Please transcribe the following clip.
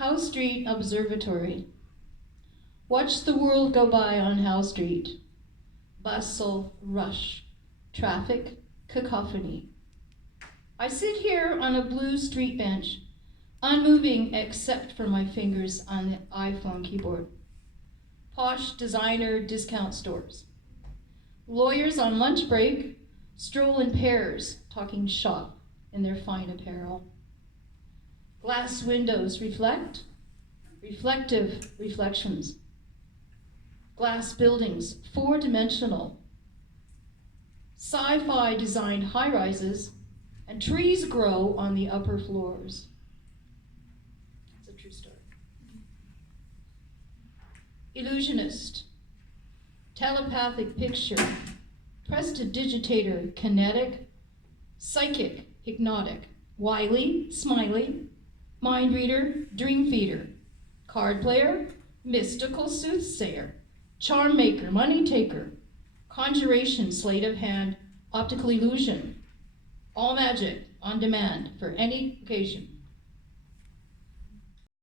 Howe Street Observatory. Watch the world go by on Howe Street. Bustle, rush, traffic, cacophony. I sit here on a blue street bench, unmoving except for my fingers on the iPhone keyboard. Posh designer discount stores. Lawyers on lunch break stroll in pairs, talking shop in their fine apparel. Glass windows reflect, reflective reflections. Glass buildings, four-dimensional. Sci-fi designed high-rises, and trees grow on the upper floors. It's a true story. Illusionist, telepathic picture, prestidigitator, kinetic, psychic, hypnotic, wily, smiley, mind reader, dream feeder, card player, mystical soothsayer, charm maker, money taker, conjuration, sleight of hand, optical illusion, all magic on demand for any occasion.